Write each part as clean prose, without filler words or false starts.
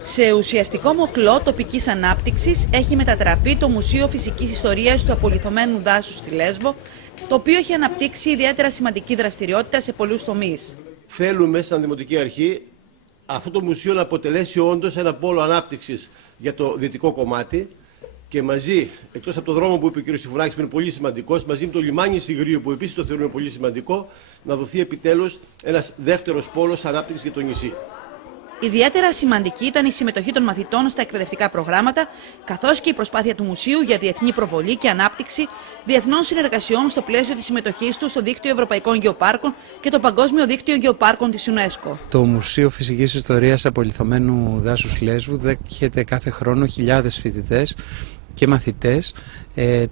Σε ουσιαστικό μοχλό τοπικής ανάπτυξης έχει μετατραπεί το Μουσείο Φυσικής Ιστορίας του Απολιθωμένου Δάσους στη Λέσβο, το οποίο έχει αναπτύξει ιδιαίτερα σημαντική δραστηριότητα σε πολλούς τομείς. Θέλουμε, σαν Δημοτική Αρχή, αυτό το μουσείο να αποτελέσει όντως ένα πόλο ανάπτυξης για το δυτικό κομμάτι και μαζί, εκτός από το δρόμο που είπε ο κ. Συμφωνάκης που είναι πολύ σημαντικός, μαζί με το λιμάνι Σιγρίου που επίσης το θεωρούμε πολύ σημαντικό, να δοθεί επιτέλους ένας δεύτερος πόλος ανάπτυξης για το νησί. Ιδιαίτερα σημαντική ήταν η συμμετοχή των μαθητών στα εκπαιδευτικά προγράμματα, καθώς και η προσπάθεια του Μουσείου για διεθνή προβολή και ανάπτυξη διεθνών συνεργασιών στο πλαίσιο της συμμετοχής του στο Δίκτυο Ευρωπαϊκών Γεωπάρκων και το Παγκόσμιο Δίκτυο Γεωπάρκων της UNESCO. Το Μουσείο Φυσικής Ιστορίας Απολιθωμένου Δάσους Λέσβου δέχεται κάθε χρόνο χιλιάδες φοιτητές και μαθητές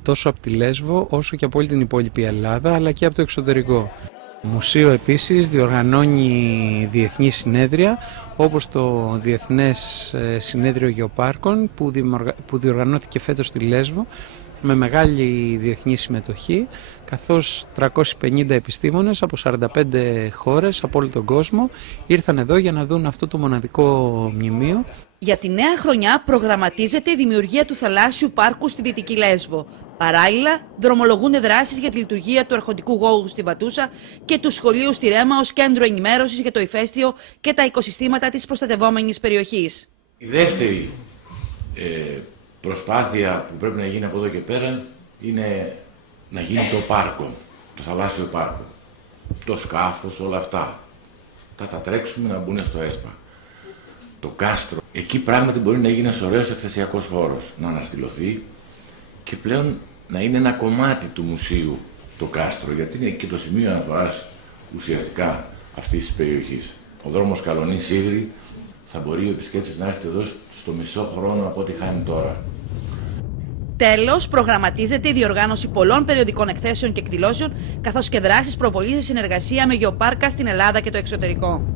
τόσο από τη Λέσβο όσο και από όλη την υπόλοιπη Ελλάδα, αλλά και από το εξωτερικό. Το Μουσείο επίσης διοργανώνει διεθνή συνέδρια όπως το Διεθνές Συνέδριο Γεωπάρκων που διοργανώθηκε φέτος στη Λέσβο με μεγάλη διεθνή συμμετοχή, καθώς 350 επιστήμονες από 45 χώρες από όλο τον κόσμο ήρθαν εδώ για να δουν αυτό το μοναδικό μνημείο. Για τη νέα χρονιά προγραμματίζεται η δημιουργία του θαλάσσιου πάρκου στη Δυτική Λέσβο. Παράλληλα, δρομολογούνται δράσεις για τη λειτουργία του αρχοντικού γόγου στη Βατούσα και του σχολείου στη Ρέμα ως κέντρο ενημέρωσης για το ηφαίστειο και τα οικοσυστήματα της προστατευόμενης περιοχής. Η δεύτερη προσπάθεια που πρέπει να γίνει από εδώ και πέρα είναι να γίνει το πάρκο, το θαλάσσιο πάρκο. Το σκάφος, όλα αυτά. Θα τα τρέξουμε να μπουν στο ΕΣΠΑ. Το κάστρο. Εκεί πράγματι μπορεί να γίνει ένας ωραίος εκθεσιακός χώρος, να αναστηλωθεί και πλέον να είναι ένα κομμάτι του μουσείου το κάστρο, γιατί είναι και το σημείο αναφοράς ουσιαστικά αυτής της περιοχής. Ο δρόμος Καλονή-Σίγρη θα μπορεί ο επισκέπτης να έρθει εδώ στο μισό χρόνο από ό,τι χάνει τώρα. Τέλος, προγραμματίζεται η διοργάνωση πολλών περιοδικών εκθέσεων και εκδηλώσεων, καθώς και δράσεις προβολής σε συνεργασία με γεωπάρκα στην Ελλάδα και το εξωτερικό.